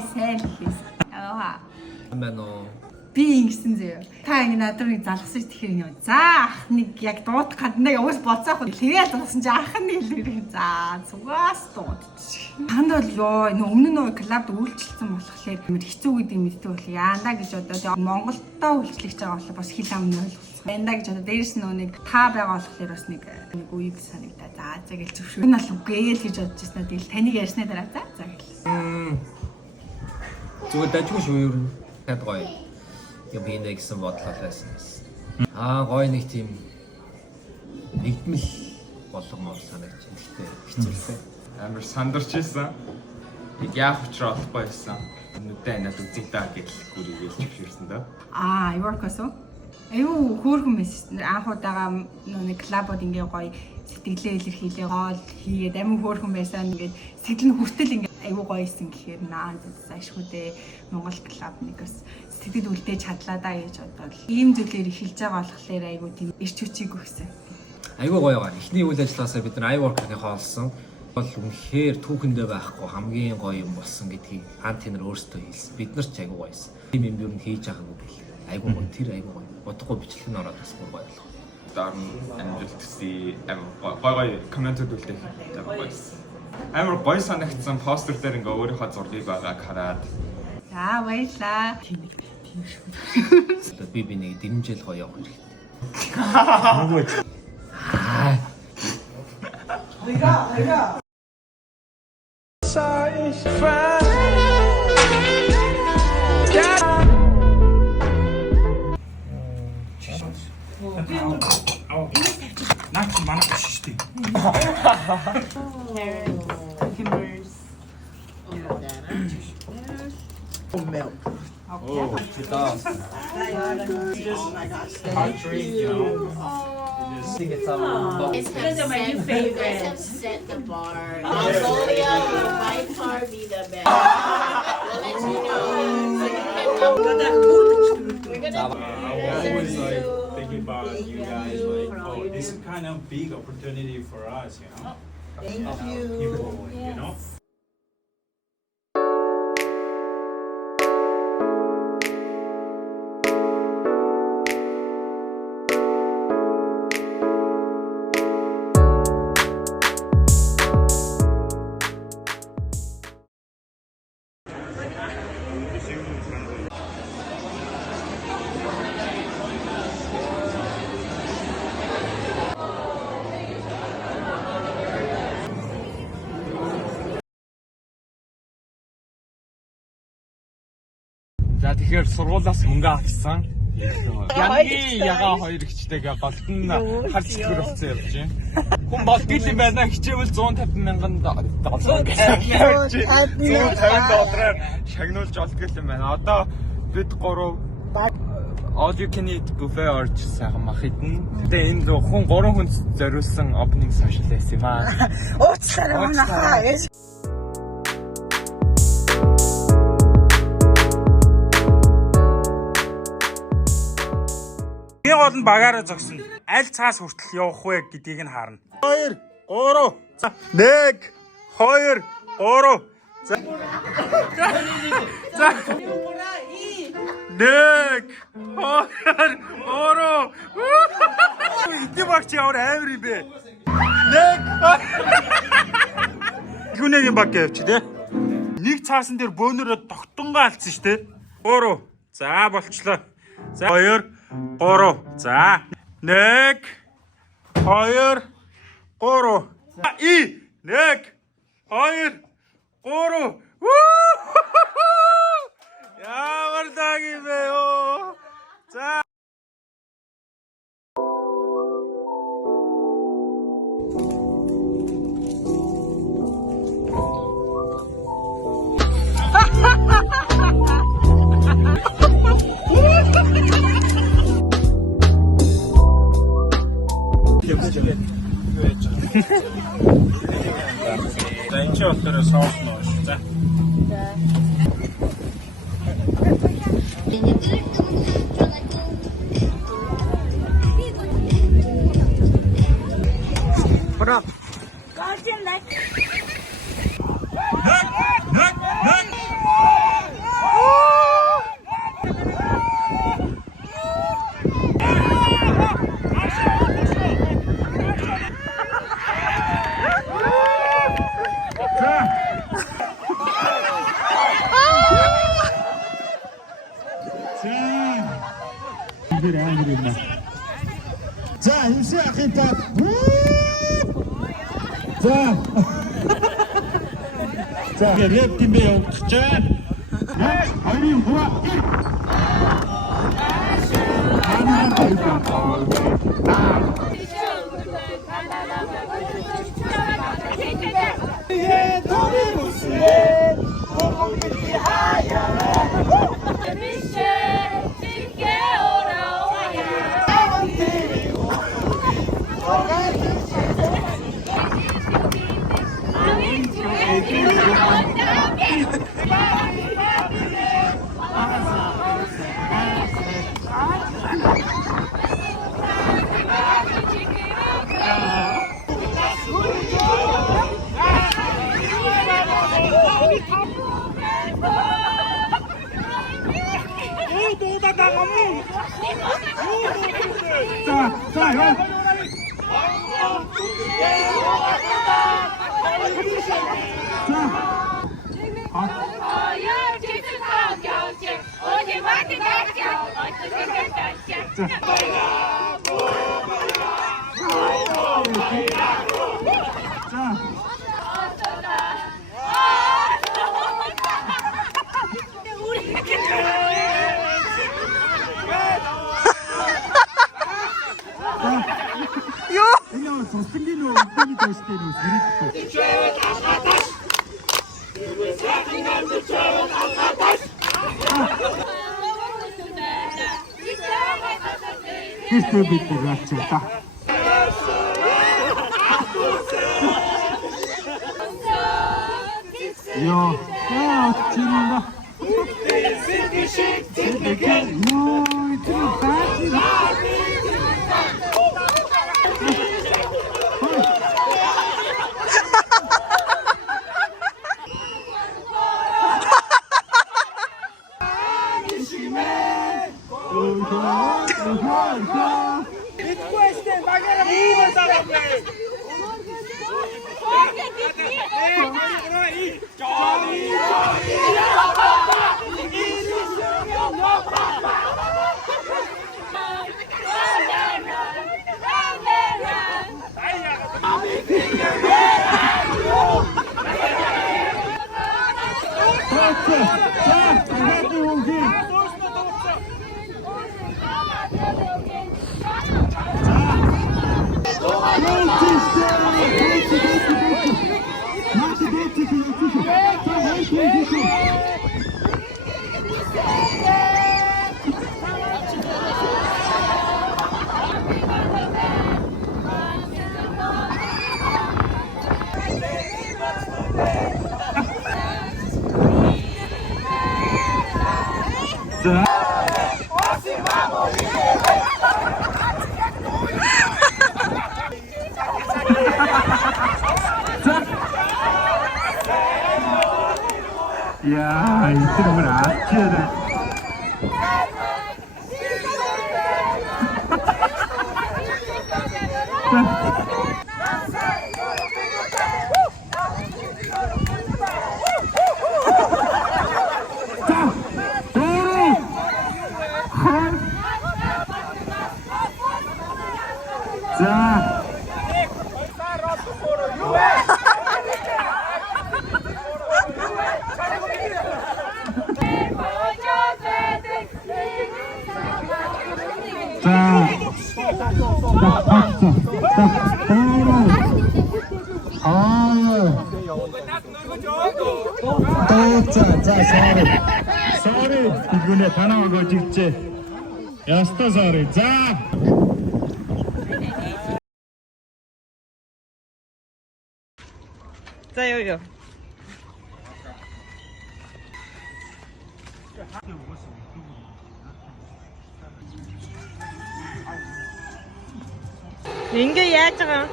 сайн л биш. Аа. Амбано. Би ингэсэн зөө. Та ингэ надад нэг залгасан ш тэгэхээр юм. За ах нэг яг дуудах гаднаа явж болцоох уу. Тэгээд залгасан чи ах нэг хэлэрэг. За зүгээс дуудчих. Танд бол ёо өмнө нь клубд үйлчлсэн болохоор хэцүү гэдэг мэддэг бол яана гэж одоо Монголдоо үйлчлэж байгаа болохоор бас хэл ам нь ойлгосон. Янда гэж одоо дээрс нэг та байгаа болохоор бас нэг үеийг санагдаа. За гэж зөвшөөрөх. Энэ бол үгүй гэж бодож байна. Тэгэл таныг ярьсны дараа за гэл. Зүгээр дажгүй шүү юу. Тад гоё. Яг би нэг гэсэн бодлоо байсан. Гоё нэг тийм нэгдмэл болгомоор санагдаж байна. Гэхдээ хэцүүтэй. Амар сандарч ирсэн. Яах учраа олохгүй байсан. Нүдэ анаад үзье даа гэж гүрийгээл зөвшөөрсөн дөө. Iwork-осоо. Аюу хөөрхөн мэс анх удаага нэг клабод ингээ гоё сэтгэлээ илэрхийлээ гол хийгээд амин хөөрхөн байсан ингээд сэтгэл нь хүртэл ингээ аюу гоё исэн гэхээр наа ашгүйдээ Монгол клаб нэг бас сэтгэл үлдээж чадлаа даа гэж бодвол ийм зүйлээр эхэлж байгаа болохоор аюу тийм ирч хүчийг өгсөн. Айгуу гоё байгаа. Эхний үйл ажиллагаасаа бид нар iWork-ыг хаалсан. Бол үнэхээр түүхэндээ байхгүй хамгийн гоё юм болсон гэдгийг хаан тэнэр өөрсдөө хэлсэн. Бид нар ч айгуу гоёсэн. Тим юм юу н хийж байгаа юм бэл. Айгуу гоё тэр айгуу гоё. Бодохгүй бичлэг нь ороод бас гоё болох. Дараа нь амжилт төсөй гоё комментүүд үлдээх байсан. Амар гоё санагдсан постэр дээр ингээ өөрийнхөө зургийг байгааг хараад. За баярлаа. Тийм шүү. Би нэг дэмжил гоё явах хэрэгтэй. Хайра. Наач манайх биш шүү дээ. Timbers. Milk. Oh, читаа. Country, you know. It's because of my new favorite. You guys have set the bar. Mongolia will by far be the best. I'll let you know. We're gonna Always like thinking about you guys, like, oh, this is kind of big opportunity for us, you know. Thank you. People, you know. За тэгэхээр сургуулиас мөнгө авсан. Янгийн ягаа хоёр ихчтэйгээ голд нь харж төгөр болсон явж байна. Хүн болдгийл юм байна хичээвэл 150,000 $150,000-аар шагнуулж олдгийл юм байна. Одоо бид гурав all you can eat buffet орж сайхан мах идэн. Тэгээ энэ хүн 3 хүнд зориулсан opening social байсан юм аа. Уучлаарай манайхаа гэж. Би гол нь багаараа зогсно. Аль цаас хүртэл явах вэ гэдгийг нь харна. 2 3 за 1 2 3 за. За. 1 2 3 Итбагч ямар амар юм бэ? 1 Гүнэгийн баг явчих тий. Нэг цаасан дээр бөөнөрөө тогтонгаа алдсан шүү дээ. 3 за болчлоо. За 2 3 за 1 2 3 и 1 2 3 Ямар даг юм бэ ёо. За За энэ ч болохоор соус ноош. За. Бра. Нэг. цаад. За. За, рэп тимээ явуулж байна. 2-ын 야, 이쪽은 아치야다. 자, sorry. 이번에 다 나와가 찍지. 야스타 sorry. 자. 자, 요요. 민규 яаж байгаа?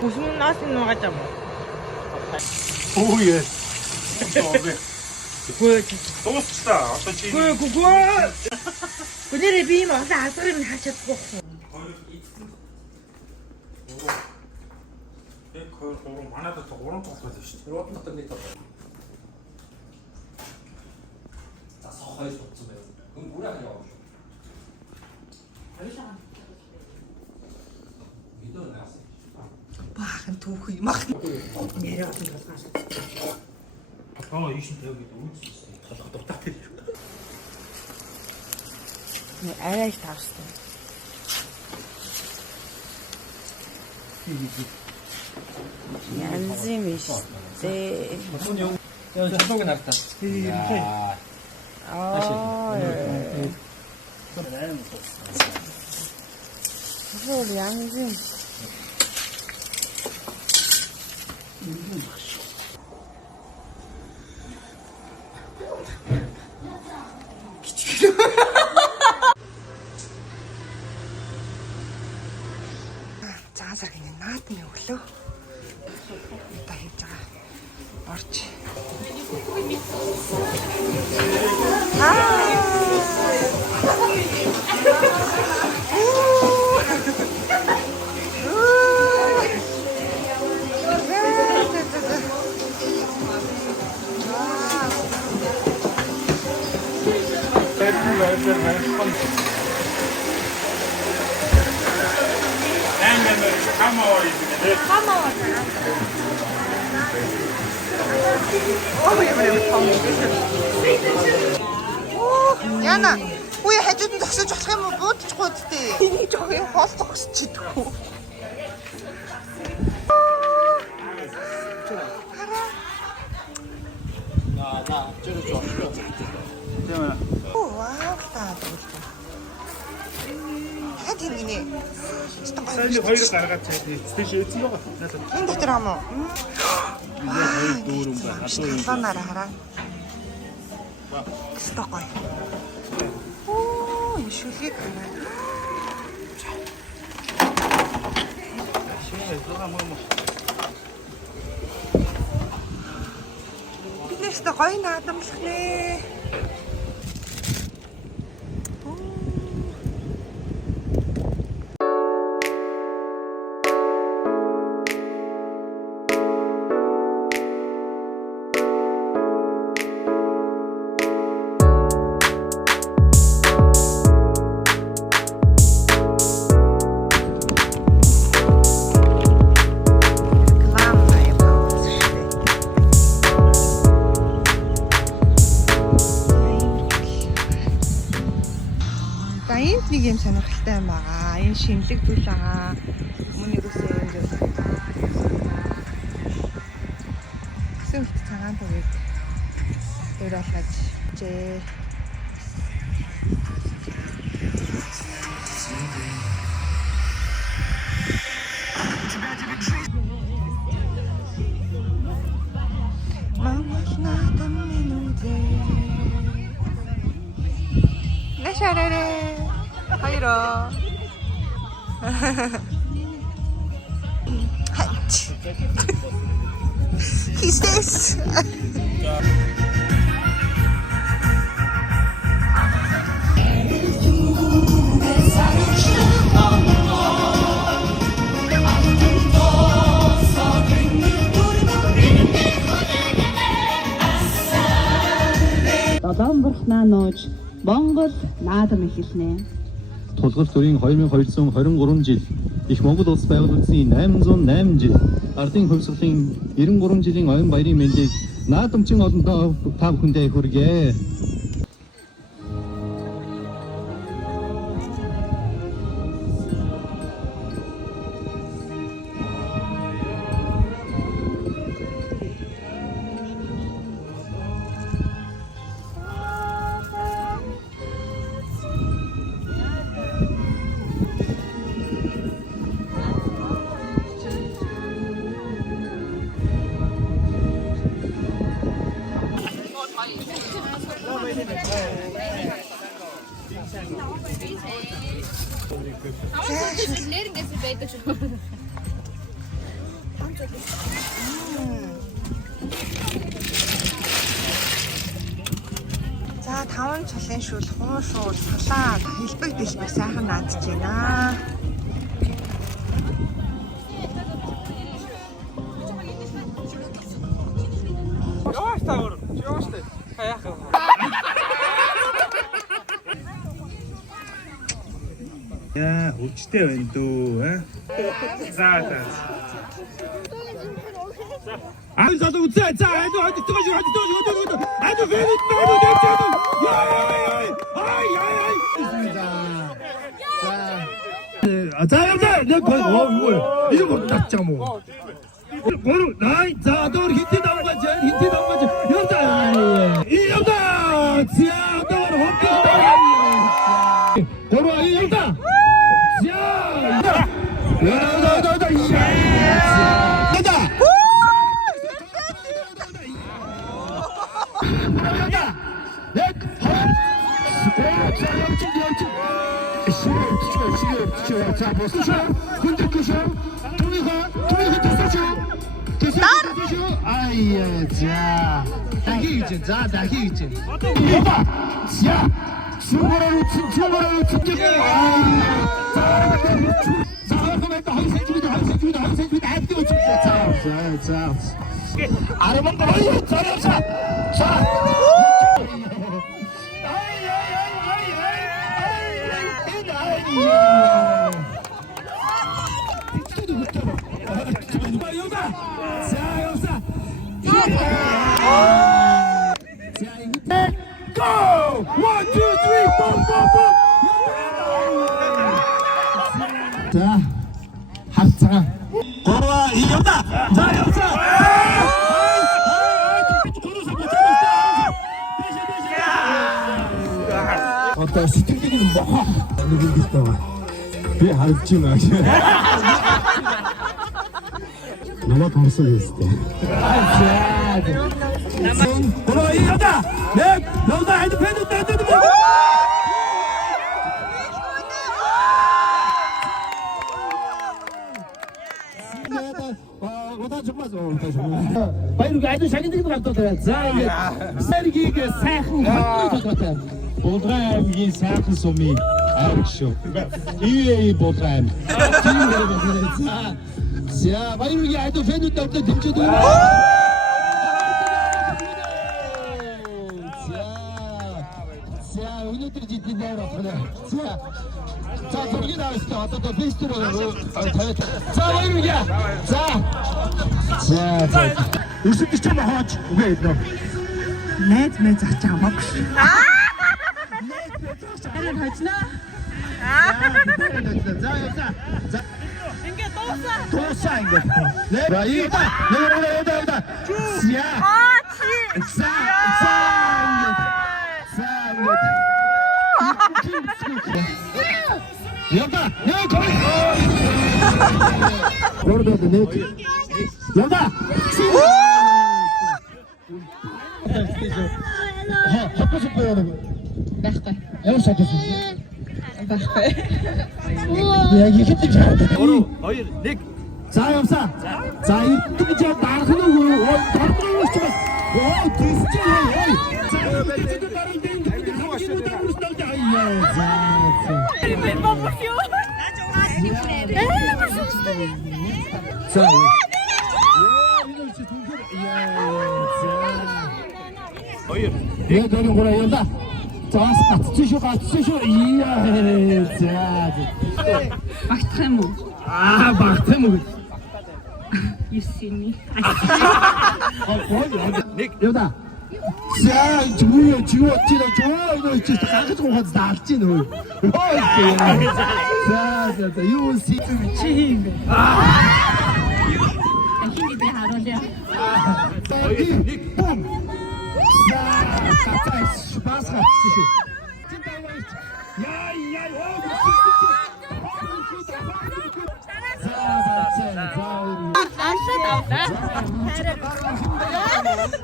Бүсмэн нас нь нугаж байгаа. Oh yes. Дуусчлаа. Одоо чи Гүнэрээ би юм олон асар юм хаач чадахгүй. яг 2 3 манайд 3 тоглол шүү дээ. 3 дотор нэг тоглоо. За сохой суудсан байв. Хүн бүрээ яваа шүү. түүх юм ах. Нэрээ олон толгоос. Аа ийш нь тавьдаг үүссэн. Толгой дутаатай. Арай их тавсан. Янз юм биш. 저쪽에 나갔다. 그걸 янз юм. Цагаан саргийн наадмын өглөө. Одоо хийж байгаа. Орч. Яна, үе хажууд нь зогсож болох юм уу? Буудчихгүй үстэй. Энийг жоох юм хоол зогсож идэггүй. Вау, таа. Хэд юм гинэ? Сайн хоёр гаргаад цайд нэцтэй шийдсэн байгаа. Энэ дотор юм уу? Хоёр дүүрэн байна. Талаанаараа хараа. Стокой. Оо, энэ шүлгийг хараа. Биднээс гоё наадамлах нэ. Нэг юм сонирхолтой юм байгаа. Энэ шинэлэг зүйл байгаа. Мөн юусэн юм зүйл. Гэсэн үт цагаан төвийг өөрөөлгаж жээ. Нэшарэре. Хайро. He's this. Долоонборхнаа нууж Монгол наадам эхэлнэ. Тулгар төрийн 2223 жил их Монгол улс байгуулагдсны 808 жил ардын хувьсгалын 93 жилийн оюун баярын мэндийг наадамчин олондоо та бүхэндээ хүргэе. За 5 цолын шүл хуушуул салаад хэлбэг дэлбэг сайхан наадж байна. Яа, хүчтэй байна дөө, аа. За. 아유 저도 웃자. 자, 아주 뜨거워. 아주 배는 자, 여자, 내 거의 뭐야? 이거 뭐 낫자 뭐. 뭐로 나이 자, 너 힌트 나온 거지? 여자, 이 여자, 지야, 너 어떻게 뭐로 이 여자, 지야, 여자, 자, 뭐 쓰셔? 군대 끄셔? 동의가 됐어죠? 아예, 자, 나기이지, 자, 나기이지. 여봐, 자, 출발하고 튕겨가. 자, 그러면 또 항생주의다, 자, 아래만 가봐요, 자. Go! 1, 2, 3, boom! 자, 합창. 걸어와 이 여자. 자, 여자. 어떤 스틱들은 뭐 누구겠다. 왜 할지 마시. 너무 감사했을 때. 걸어와 이 여자. 네, 여자 핸드폰 떼도 뭐. баяр гайд шагныг гартаа. За ингээд сэргийг сайхан хатны татвартай. Болдрай аймгийн сайхан сумын арга шүү. ИВ Болдрай. За баяр гайд фэнүүд тавтай дэмжиж байна. За өнөөдөр жидээр байна. За бүгд наастаа одоо бистер тавиад. За баяр гайд. За. Өсөж ч юм хаач үгүй нөө. Найз заач хамаагүй шүү. За Ингээ дуусаа. 도사 이거. 네. 이거다. 여기다. 야. 여기다. 여기 거기. 여기다 네. 여기다. 하고 싶어요, 여러분. Байхгүй. ямар шатсан. Байхгүй. Яг ихэд чамд. 3 2 1. За явсаа. За итгэж дарах нь үү? Торгоос ч бас. Оо тийч яа. За итгэж дарах нь За. Хоёр. Яг дөрөв гурав явда. Заас гацчих шүү. Ийя. За. Багтах юм уу? Багтах юм уу? You see me. Нэг явда. За юу ино чи гангаж гоход даалж гин хөө. За юу си чи юм бэ? Хиний би харуулъя. Нэг бум. За шпас хатчих шүү. Яа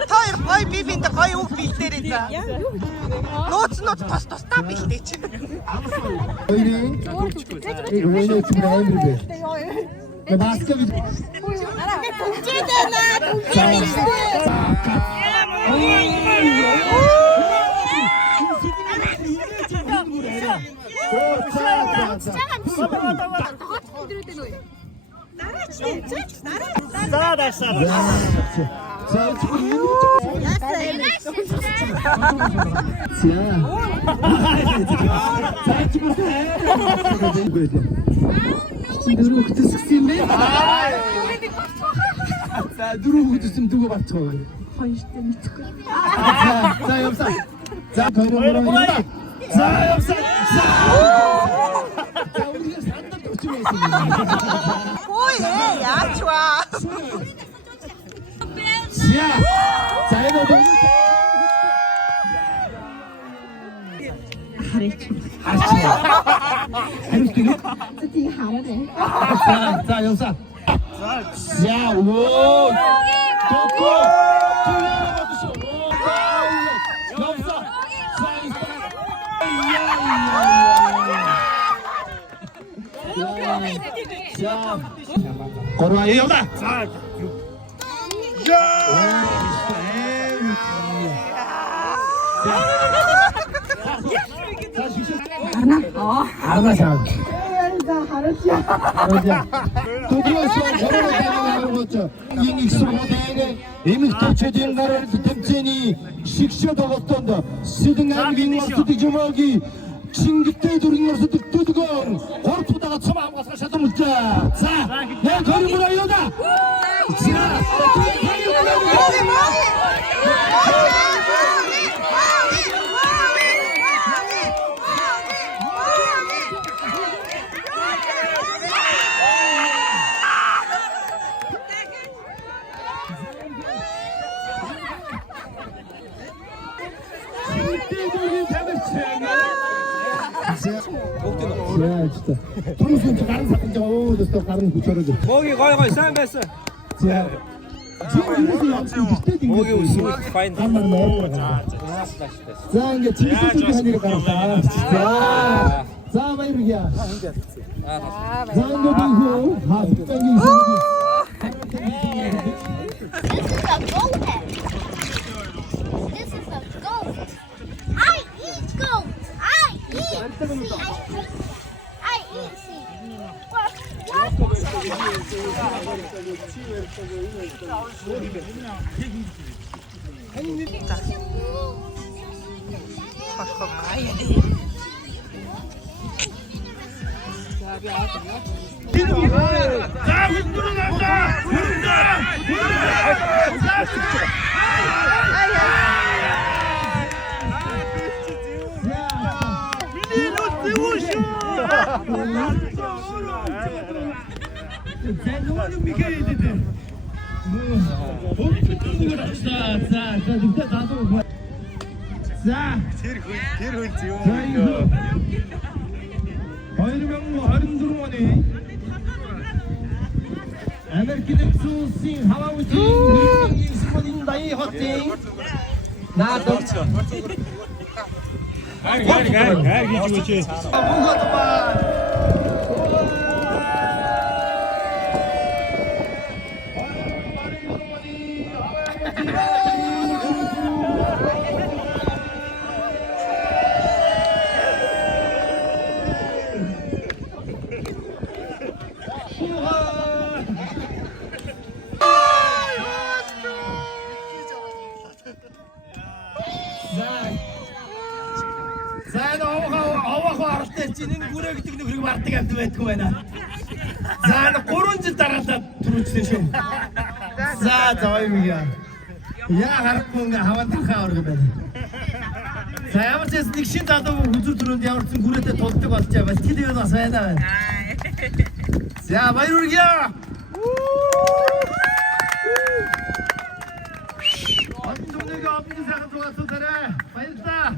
Хоёр гой би бинт гой үг бэлдээрээ за. Нууц тус бэлдээ чи. Ойрын чи амар бэ. Баскет За дөрөв хүүхдсэн дүүгээ батцгаа. Хоёртой мэдхгүй. За явсаа. За хоёроо. За явсаа. За 우리가 산다 도착했어. Ой, яач вэ? 자, 자 이거 Хараач. 하루씩 Тийг хараарай. 자 여기서 자 오. 도코. 여기서 자 걸어와 여기다. 알아서. 도드라서 걸어가는 거죠. 인익스모데에 эмэгтэйчүүдийн гараар тэмцээний шигшээд тогтоонд Сэдэн аймгийн орсуудын жимоогийн Чингитэй дүргийн орсуудын төдгөөн 3 тудаага цам хамгаалах шатамжаа. За, яг хөрөнгө аюуда. За, 진짜. 두루순 저 다른 사건 저 또 다른 구처를. Мөөгийн гой сайн байсан. 자. 지금 이래서 그때 Мөөгийн үсрүүл fine. 자, 이제 지금 하니까 가라. 자. 자, 마이르기야. 자, 이거 두고 하 북방이 있습니다. This is a goat. I eat goat. I eat seed. I eat seed. 자, Amerika'da Susin hava uçuyor. İsmail'in dayı hotti. 나도 Гар гэж үчээ. За овоо харалтай чинь энэ гүрээ гэдэг нэг хэрэг мардаг амт байдгүй байна. За 3 жил дараалал түрүүлсэн шүү. За зовёо мига. Яа харахгүй ингээ хаваад тахаа орго байна. За ямар ч нэг шин залуу хүзүр төрөнд ямарсан гүрээтэй тулдаг болж байгаа бол тэр юу бас байна. За баярургия. Антонега апны сайхан зугаасуудаарай. Баярлалаа.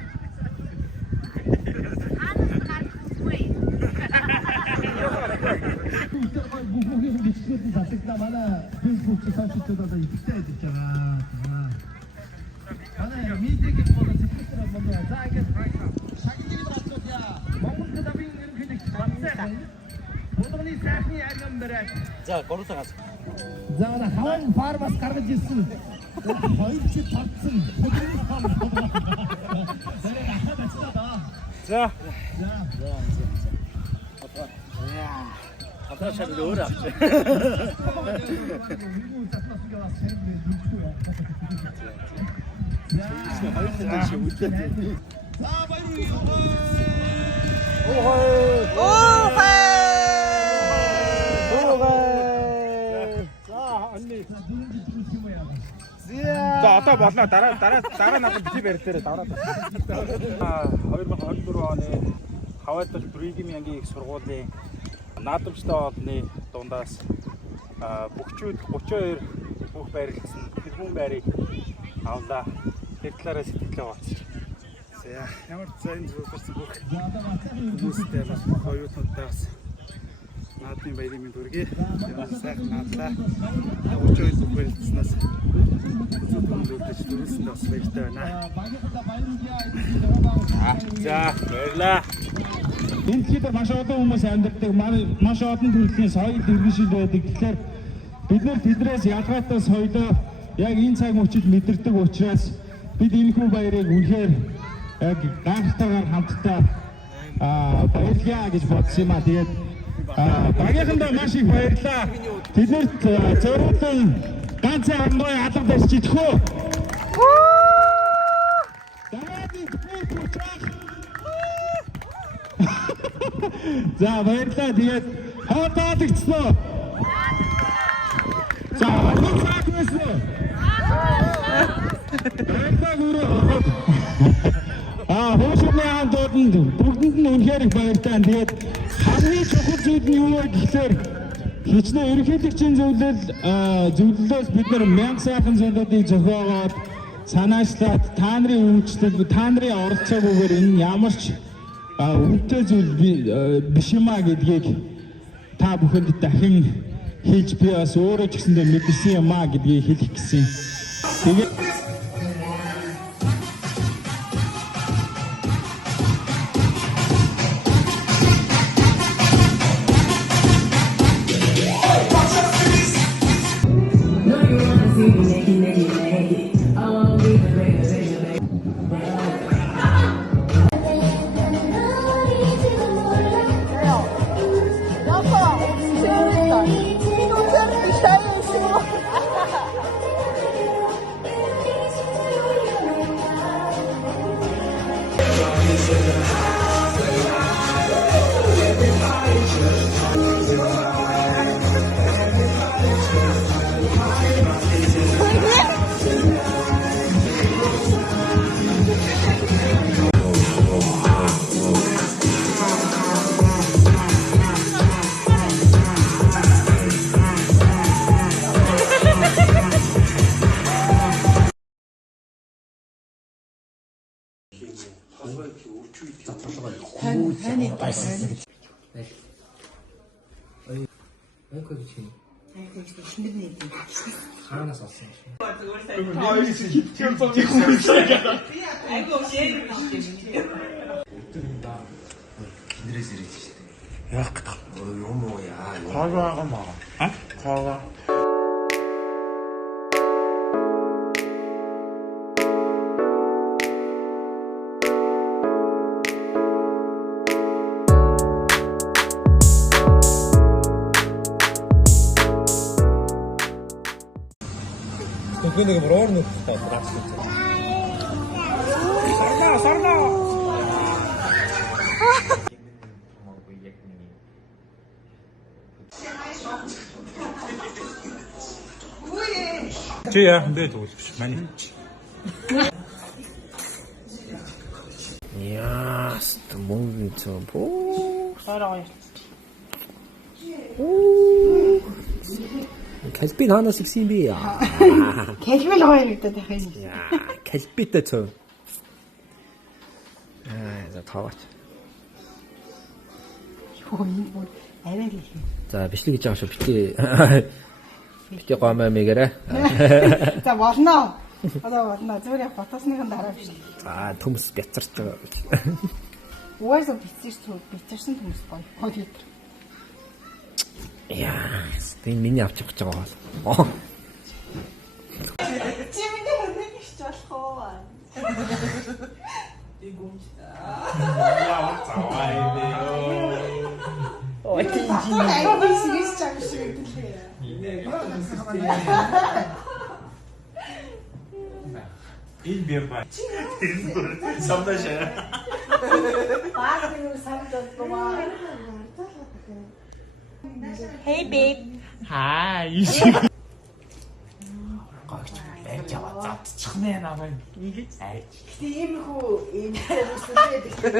Бүгүгийн бичгээр засагна манай фэйсбүүк сайтууд одоо ихтэй идчихэж байгаа. Манай медиагийн болоо секретар болоо за ингээд шагныг батлуулъя. Монгол кадабын ерөнхийлөгч Батцай. Будганы сайхны айман бариад. За 3 цагаас. За манай хаван фармас гаргаж ирсэн. 2 жил татсан. Будганы фарм. За. 아까 잘 넣어라. 자, 언니. За одоо болно. Дараа надад бити барьлаа давраад. 2024 оны Хавай дахь Бригим ангийн их сургуулийн наадамжтай олонны дундаас бүгчүүд 32 бүх байрлалсан тэрхүүн байрыг авлаа. Тэр талаараа сэтгэлээ хуваалцаж. За ямар зайн зүйлс бүх хүмүүстэй бас хоёултаас наадмын баярын мэнд хүргэе. Сайхан наадлаа. 32 бүх байрлалснаас зөвхөн төлөвлөж бас баяртай байна. За баярлаа. Энэ хэд маш олон хүмүүс амьдардаг, маш олон төрлийн соёл иргэншил байдаг. Тэгэхээр бид тэднээс ялгаатай соёлоо яг энэ цаг мөчид мэдэрдэг учраас бид энэ хүн баярыг үнэхээр яг гайхалтайгаар хамтдаа баярлая гэж бодсон юм аа. Тэгээд багийнхандаа маш их баярлаа. Тэднэрт зориулсан ганцхан амгой алга барьж идэхөө. За баярлалаа. Тэгээд хаалгацсан. За цаг байсан. Хоошны хамтууд бүгдэнд нь үнэхээр их баяртай. Тэгээд хамгийн чухал зүйл нь юу вэ гэхээр хичнээн ерөнхийлөгчийн зөвлөлөөс бид нар 1000 сайхан зүйлүүдийг зохиогоод санаачлаад та нарын үйлчлэл, та нарын оролцоогүйгээр энэ ямар ч үнэтэй зүйл биш юм а гэдгийг та бүхэнд дахин хийж би бас өөрөө ч гэсэндээ мэдсэн юм а гэдгийг хэлэх гэсэн. Тэгээд хаанаас олсон юм. Гинрээс ирээд шүү дээ. Яах гэдэг. Юм уу яа. Хаагаа маа. Хаагаа. Нэг бороор нүхтэй драгсан. Сарна. Чи яахан бэ төгөлж манай. Яас мөнгө цоо боо. Хараа. Калбин хаанаас ирсэн юм бэ? Калбин хоёр гэдэг байх юм. Калбитэй цоо. За таваач. Юу юм бол арай л их. За бичлэг гэж байгаа шүү битгий. Битгий гомоо мэгэрэ. За болно. Одоо болно. Зүгээр фотосныхан дараа биш. За төмс бяцарч байгаа. Угаасаа бицэрсэн төмс гоё. Хол литр. Яа, энэ миний авчих гэж байгаа бол. Чи миний хөрнийг ичж болох уу? Яа, цаваа юм. Ой, би сигэж чаг шиг хэлээ. Энэ бэмбай. Самдашаа. Баахан юу самддгаа. Hey babe. Hi. Гагч байж яваа. задчих нэ намайг ингэж айж. Тиймэрхүү юм хэрэгсэн байдаг.